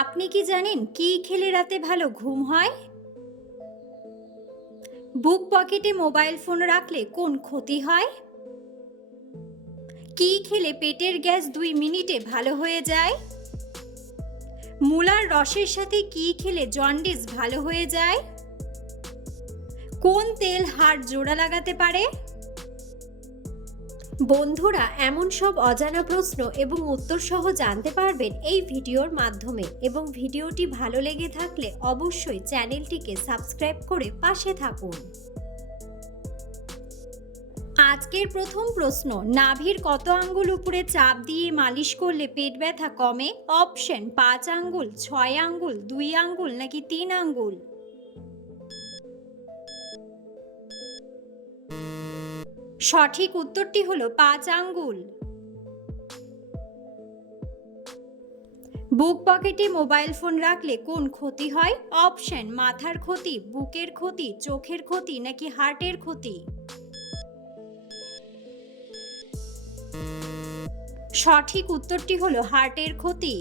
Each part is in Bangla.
আপনি কি জানেন কি খেলে রাতে ভালো ঘুম হয়? বুক পকেটে মোবাইল ফোন রাখলে কোন ক্ষতি হয়? কি খেলে পেটের গ্যাস 2 মিনিটে ভালো হয়ে যায়? মূলার রসের সাথে কি খেলে জন্ডিস ভালো হয়ে যায়? কোন তেল হাড় জোড়া লাগাতে পারে? বন্ধুরা, এমন সব অজানা প্রশ্ন এবং উত্তর সহ জানতে পারবেন এই ভিডিওর মাধ্যমে, এবং ভিডিওটি ভালো লেগে থাকলে অবশ্যই চ্যানেলটিকে সাবস্ক্রাইব করে পাশে থাকুন। আজকের প্রথম প্রশ্ন, নাভির কত আঙ্গুল উপরে চাপ দিয়ে মালিশ করলে পেট ব্যথা কমে? অপশন: 5 আঙ্গুল, 6 আঙ্গুল, 2 আঙ্গুল নাকি 3 আঙ্গুল? সঠিক উত্তরটি হলো 5 আঙ্গুল। বুক পকেটে মোবাইল ফোন রাখলে কোন ক্ষতি হয়? অপশন: মাথার ক্ষতি, বুকের ক্ষতি, চোখের ক্ষতি নাকি হার্টের ক্ষতি? সঠিক উত্তরটি হলো হার্টের ক্ষতি।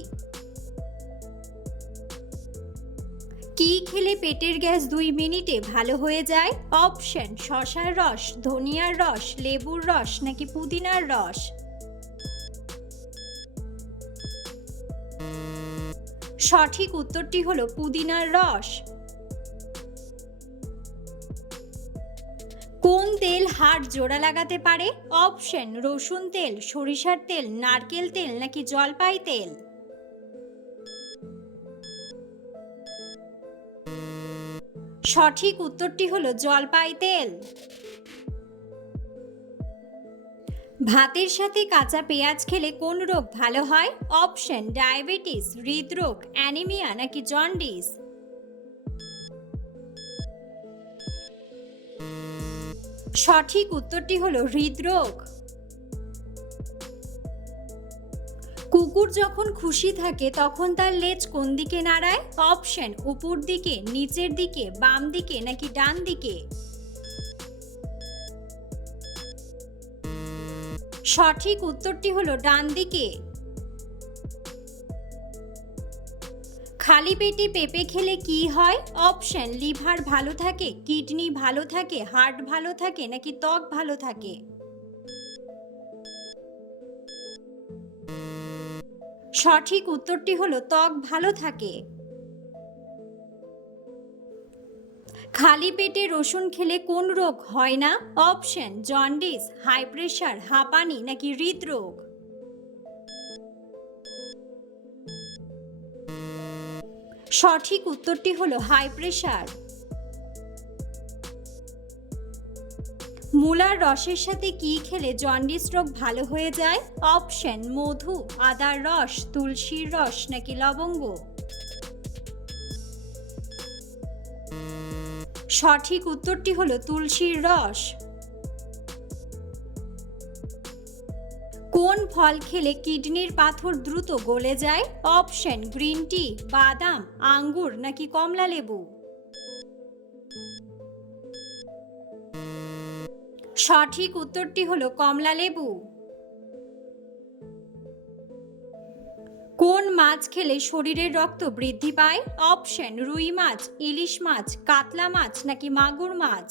কি খেলে পেটের গ্যাস 2 মিনিটে ভালো হয়ে যায়? অপশন: শসার রস, ধনিয়ার রস, লেবুর রস নাকি পুদিনার রস? সঠিক উত্তরটি হলো পুদিনার রস। কোন তেল হাড় জোড়া লাগাতে পারে? অপশন: রসুন তেল, সরিষার তেল, নারকেল তেল নাকি জলপাই তেল? সঠিক উত্তরটি হলো জলপাই তেল। ভাতের সাথে কাঁচা পেঁয়াজ খেলে কোন রোগ ভালো হয়? অপশন: ডায়াবেটিস, হৃদরোগ, অ্যানিমিয়া নাকি জন্ডিস? সঠিক উত্তরটি হলো হৃদরোগ। কুকুর যখন খুশি থাকে তখন তার লেজ কোন দিকে নাড়ায়? অপশন: উপর দিকে, নিচের দিকে, বাম দিকে নাকি ডান দিকে? সঠিক উত্তরটি হলো ডান দিকে। খালি পেটে পেঁপে খেলে কি হয়? অপশন: লিভার ভালো থাকে, কিডনি ভালো থাকে, হার্ট ভালো থাকে নাকি ত্বক ভালো থাকে? সঠিক উত্তরটি হলো ত্বক ভালো থাকে। খালি পেটে রসুন খেলে কোন রোগ হয় না? অপশন: জন্ডিস, হাই প্রেশার, হাঁপানি নাকি হৃদরোগ? সঠিক উত্তরটি হলো হাই প্রেশার। মূলার রসের সাথে কি খেলে জন্ডিস রোগ ভালো হয়ে যায়? অপশন: মধু, আদার রস, তুলসীর রস নাকি লবঙ্গ? সঠিক উত্তরটি হলো তুলসীর রস। কোন ফল খেলে কিডনির পাথর দ্রুত গলে যায়? অপশন: গ্রিন টি, বাদাম, আঙ্গুর নাকি কমলা লেবু? সঠিক উত্তরটি হলো কমলা লেবু। কোন মাছ খেলে শরীরের রক্ত বৃদ্ধি পায়? অপশন: রুই মাছ, ইলিশ মাছ, কাতলা মাছ নাকি মাগুর মাছ?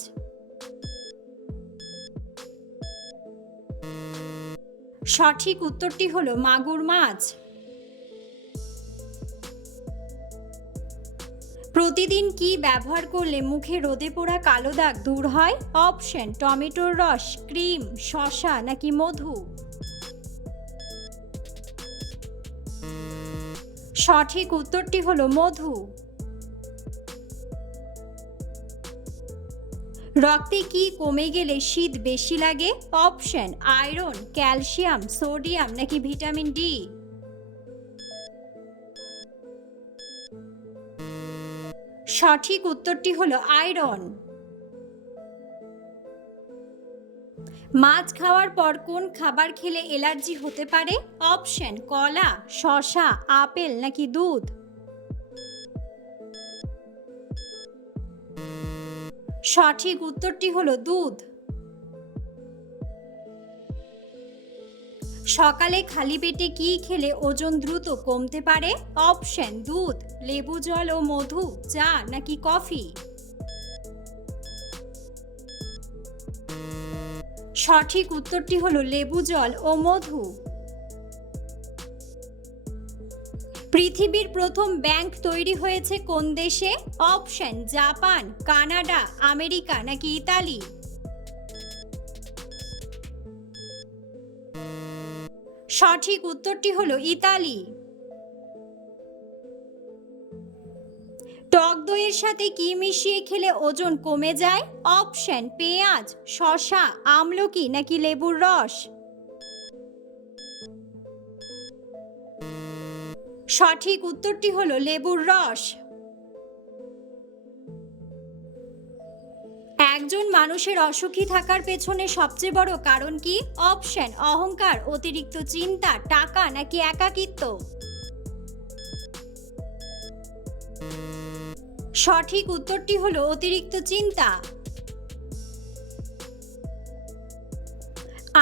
সঠিক উত্তরটি হলো মাগুর মাছ। প্রতিদিন কি ব্যবহার করলে মুখে রোদে পোড়া কালো দাগ দূর হয়? অপশন: টমেটোর রস, ক্রিম, শসা নাকি মধু? সঠিক উত্তরটি হলো মধু। রক্তে কি কমে গেলে শীত বেশি লাগে? অপশন: আয়রন, ক্যালসিয়াম, সোডিয়াম নাকি ভিটামিন ডি? সঠিক উত্তরটি হলো আয়রন। মাছ খাওয়ার পর কোন খাবার খেলে অ্যালার্জি হতে পারে? অপশন: কলা, শসা, আপেল নাকি দুধ? সঠিক উত্তরটি হলো দুধ। সকালে খালি পেটে কি খেলে ওজন দ্রুত কমতে পারে? অপশন: দুধ, লেবু জল ও মধু, চা নাকি কফি? সঠিক উত্তরটি হলো লেবু জল ও মধু। পৃথিবীর প্রথম ব্যাংক তৈরি হয়েছে কোন দেশে? অপশন: জাপান, কানাডা, আমেরিকা নাকি ইতালি? সঠিক উত্তরটি হলো ইতালি। টক দইয়ের সাথে কি মিশিয়ে খেলে ওজন কমে যায়? অপশন: পেঁয়াজ, শসা, আমলকি নাকি লেবুর রস? সঠিক উত্তরটি হলো লেবুর রস। একজন মানুষের অসুখী থাকার পেছনে সবচেয়ে বড় কারণ কি? অপশন: অহংকার, অতিরিক্ত চিন্তা, টাকা নাকি একাকিত্ব? সঠিক উত্তরটি হলো অতিরিক্ত চিন্তা।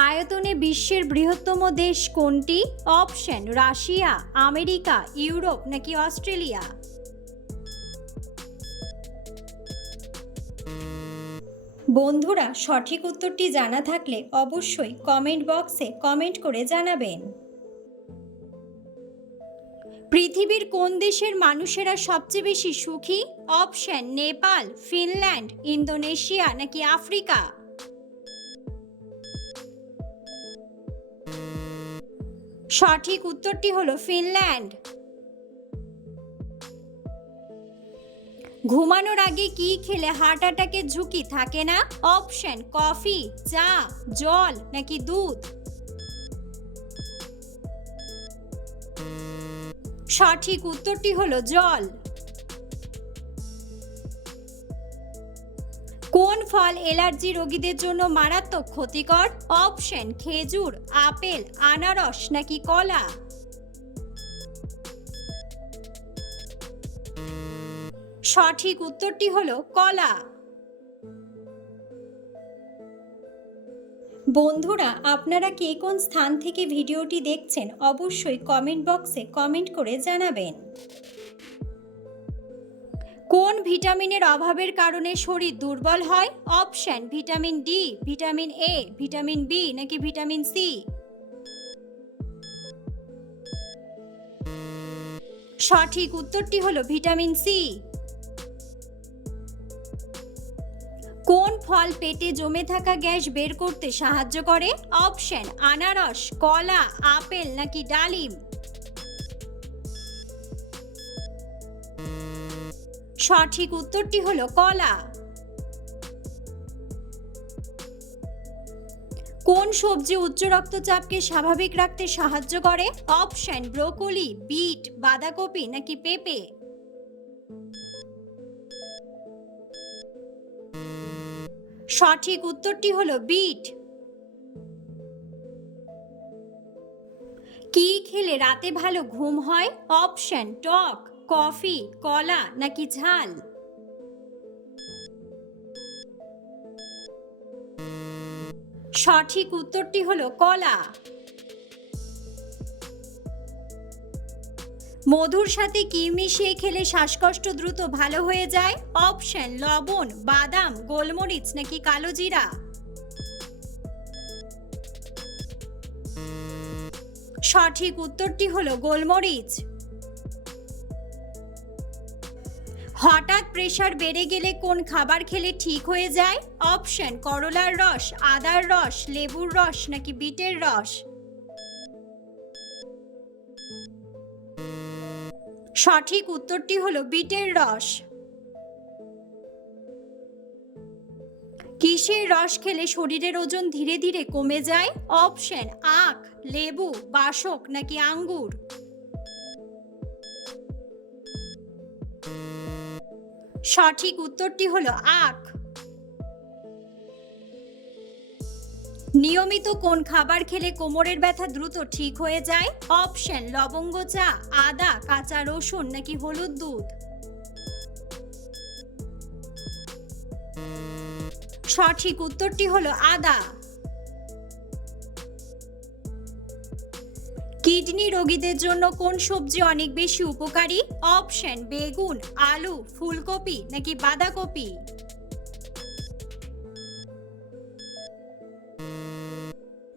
আয়তনে বিশ্বের বৃহত্তম দেশ কোনটি? অপশন: রাশিয়া, আমেরিকা, ইউরোপ নাকি অস্ট্রেলিয়া? বন্ধুরা, সঠিক উত্তরটি জানা থাকলে অবশ্যই কমেন্ট বক্সে কমেন্ট করে জানাবেন। পৃথিবীর কোন দেশের মানুষেরা সবচেয়ে বেশি সুখী? অপশন: নেপাল, ফিনল্যান্ড, ইন্দোনেশিয়া নাকি আফ্রিকা? সঠিক উত্তরটি হলো ফিনল্যান্ড। ঘুমানোর আগে কি খেলে হার্ট অ্যাটাকের ঝুঁকি থাকে না? অপশন: কফি, চা, জল নাকি দুধ? সঠিক উত্তরটি হলো জল। কোন ফল অ্যালার্জি রোগীদের জন্য মারাত্মক ক্ষতিকর? অপশন: খেজুর, আপেল, আনারস নাকি কলা? সঠিক উত্তরটি হলো কলা। বন্ধুরা, আপনারা কে কোন স্থান থেকে ভিডিওটি দেখছেন অবশ্যই কমেন্ট বক্সে কমেন্ট করে জানাবেন। কোন ভিটামিনের অভাবের কারণে শরীর দুর্বল হয়? Option: vitamin D, vitamin A, vitamin B নাকি ভিটামিন সি? সঠিক উত্তরটি হলো ভিটামিন সি। কোন ফল পেটে জমে থাকা গ্যাস বের করতে সাহায্য করে? অপশন: আনারস, কলা, আপেল নাকি ডালিম? সঠিক উত্তরটি হলো কলা। কোন সবজি উচ্চ রক্তচাপকে স্বাভাবিক রাখতে সাহায্য করে? অপশন: ব্রোকলি, বিট, বাঁধাকপি নাকি পেঁপে? সঠিক উত্তরটি হলো বিট। কি খেলে রাতে ভালো ঘুম হয়? অপশন: টক, কফি, কলা নাকি ঝাল? সঠিক উত্তরটি হলো কলা। মধুর সাথে কি মিশিয়ে খেলে শ্বাসকষ্ট দ্রুত ভালো হয়ে যায়? অপশন: লবণ, বাদাম, গোলমরিচ নাকি কালোজিরা? সঠিক উত্তরটি হলো গোলমরিচ। হঠাৎ প্রেসার বেড়ে গেলে কোন খাবার খেলে ঠিক হয়ে যায়? অপশন: করলার রস, আদার রস, লেবুর রস নাকি বিটের রস? সঠিক উত্তরটি হলো বিটের রস। কিসের রস খেলে শরীরের ওজন ধীরে ধীরে কমে যায়? অপশন: আখ, লেবু, বাসক নাকি আঙ্গুর? সঠিক উত্তরটি হলো আখ। নিয়মিত কোন খাবার খেলে কোমরের ব্যথা দ্রুত ঠিক হয়ে যায়? অপশন: লবঙ্গ চা, আদা, কাঁচা রসুন নাকি হলুদ দুধ? সঠিক উত্তরটি হলো আদা। কিডনি রোগীদের জন্য কোন সবজি অনেক বেশি উপকারী? অপশন বেগুন, আলু, ফুলকপি নাকি বাঁধাকপি।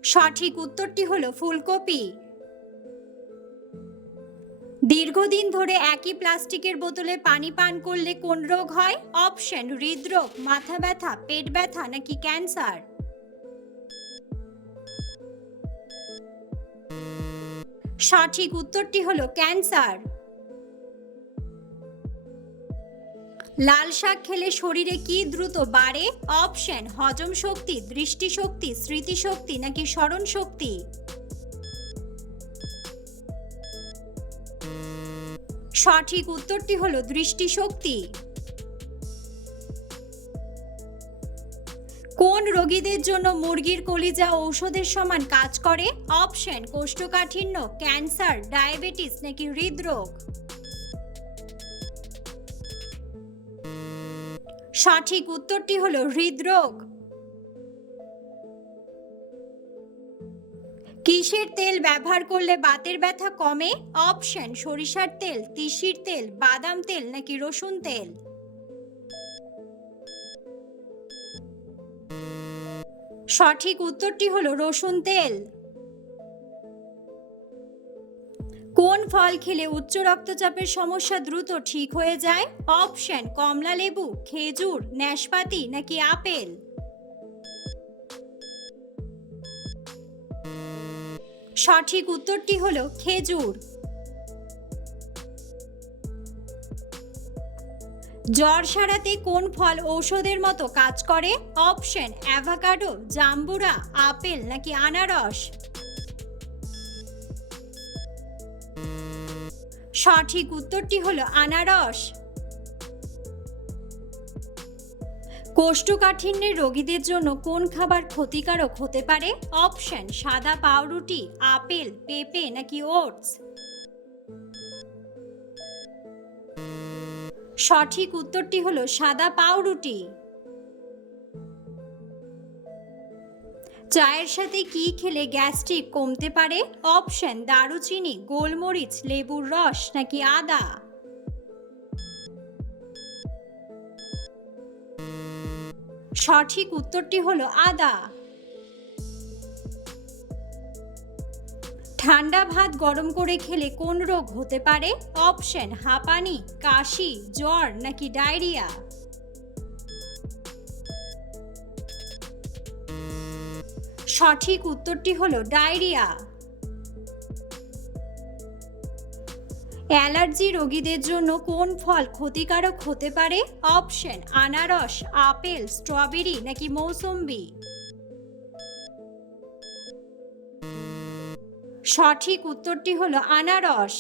সঠিক উত্তরটি হলো ফুলকপি। দীর্ঘদিন ধরে একই প্লাস্টিকের বোতলে পানি পান করলে কোন রোগ হয়? অপশন হৃদরোগ, মাথা ব্যথা, পেট ব্যথা নাকি ক্যান্সার। সঠিক উত্তরটি হলো ক্যান্সার। লাল শাক খেলে শরীরে কি দ্রুত বাড়ে? অপশন হজম শক্তি, দৃষ্টিশক্তি, স্মৃতিশক্তি নাকি স্মরণ শক্তি। সঠিক উত্তরটি হলো দৃষ্টিশক্তি। কোন রোগীদের জন্য মুরগির কলিজা ঔষধের সমান কাজ করে? অপশন কোষ্ঠকাঠিন্য, ক্যান্সার, ডায়াবেটিস নাকি হৃদরোগ। সঠিক উত্তরটি হলো হৃদরোগ। কিসের তেল ব্যবহার করলে বাতের ব্যথা কমে? অপশন সরিষার তেল, তিসির তেল, বাদাম তেল নাকি রসুন তেল। সঠিক উত্তরটি হলো রসুন তেল। কোন ফল খেলে উচ্চ রক্তচাপের সমস্যা দ্রুত ঠিক হয়ে যায়? অপশন কমলা লেবু, খেজুর, নাশপাতি নাকি আপেল। সঠিক উত্তরটি হলো খেজুর। জ্বর সারাতে কোন ফল ঔষধের মতো কাজ করে? অপশন অ্যাভোকাডো, জাম্বুরা, আপেল নাকি আনারস। সঠিক উত্তরটি হলো আনারস। কোষ্ঠকাঠিন্যের রোগীদের জন্য কোন খাবার ক্ষতিকারক হতে পারে? অপশন সাদা পাউরুটি, আপেল, পেঁপে নাকি ওটস। সঠিক উত্তরটি হলো সাদা পাউরুটি। চায়ের সাথে কি খেলে গ্যাস্ট্রিক কমতে পারে? অপশন দারুচিনি, গোলমরিচ, লেবুর রস নাকি আদা। সঠিক উত্তরটি হলো আদা। ঠান্ডা ভাত গরম করে খেলে কোন রোগ হতে পারে? অপশন হাঁপানি, কাশি, জ্বর নাকি ডায়রিয়া। সঠিক উত্তরটি হলো ডায়রিয়া। অ্যালার্জি রোগীদের জন্য কোন ফল ক্ষতিকারক হতে পারে? অপশন আনারস, আপেল, স্ট্রবেরি নাকি মৌসুম্বি। সঠিক উত্তরটি হলো আনারস।